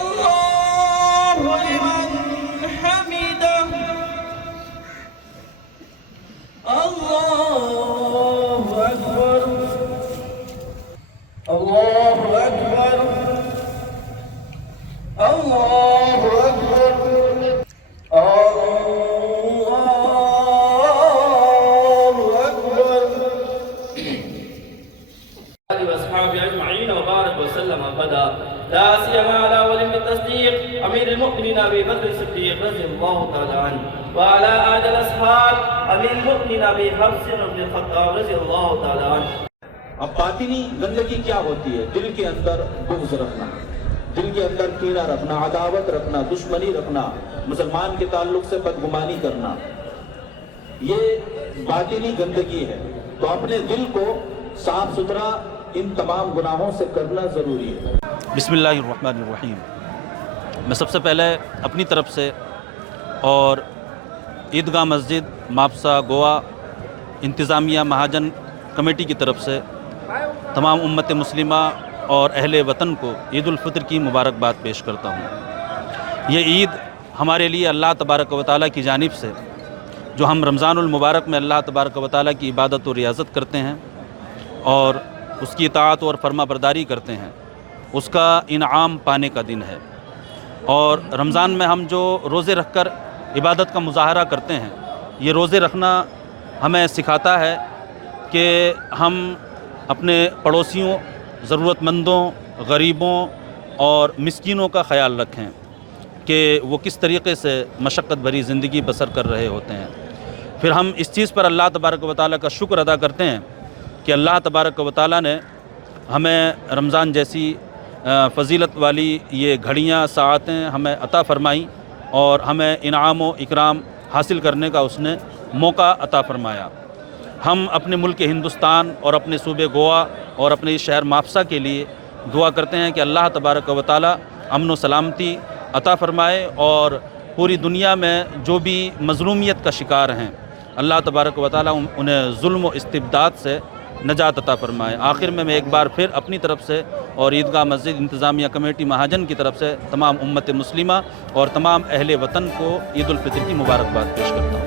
الله لمن حمده الله أكبر الله أكبر الله أكبر الله أكبر وأصحابه أجمعين وبارك وسلم أبدا لا سيما على ولي التصديق أمير المؤمنين أبي بكر الصديق رضي الله تعالى عنه وعلى آل الأصحاب أمير المؤمنين أبي حفص بن الخطاب رضي الله تعالى عنه. اب باطنی گندگی کیا ہوتی ہے؟ دل کے اندر بغض رکھنا، دل کے اندر کینہ رکھنا، عداوت رکھنا، دشمنی رکھنا، مسلمان کے تعلق سے بدگمانی کرنا، یہ باطنی گندگی ہے. تو اپنے دل کو صاف ستھرا ان تمام گناہوں سے کرنا ضروری ہے. بسم اللہ الرحمن الرحیم. میں سب سے پہلے اپنی طرف سے اور عیدگاہ مسجد ماپسا گوا انتظامیہ مہاجن کمیٹی کی طرف سے تمام امت مسلمہ اور اہل وطن کو عید الفطر کی مبارکباد پیش کرتا ہوں. یہ عید ہمارے لیے اللہ تبارک و تعالیٰ کی جانب سے جو ہم رمضان المبارک میں اللہ تبارک و تعالیٰ کی عبادت و ریاضت کرتے ہیں اور اس کی اطاعت اور فرما برداری کرتے ہیں، اس کا انعام پانے کا دن ہے. اور رمضان میں ہم جو روزے رکھ کر عبادت کا مظاہرہ کرتے ہیں، یہ روزے رکھنا ہمیں سکھاتا ہے کہ ہم اپنے پڑوسیوں، ضرورت مندوں، غریبوں اور مسکینوں کا خیال رکھیں کہ وہ کس طریقے سے مشقت بھری زندگی بسر کر رہے ہوتے ہیں. پھر ہم اس چیز پر اللہ تبارک و تعالیٰ کا شکر ادا کرتے ہیں کہ اللہ تبارک و تعالیٰ نے ہمیں رمضان جیسی فضیلت والی یہ گھڑیاں، ساعتیں ہمیں عطا فرمائیں اور ہمیں انعام و اکرام حاصل کرنے کا اس نے موقع عطا فرمایا. ہم اپنے ملک ہندوستان اور اپنے صوبے گوا اور اپنے شہر ماپسا کے لیے دعا کرتے ہیں کہ اللہ تبارک و تعالیٰ امن و سلامتی عطا فرمائے اور پوری دنیا میں جو بھی مظلومیت کا شکار ہیں اللہ تبارک و تعالیٰ انہیں ظلم و استبداد سے نجات عطا فرمائے. آخر میں ایک بار پھر اپنی طرف سے اور عیدگاہ مسجد انتظامیہ کمیٹی مہاجن کی طرف سے تمام امت مسلمہ اور تمام اہل وطن کو عید الفطر کی مبارکباد پیش کرتا ہوں.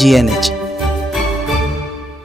GNH.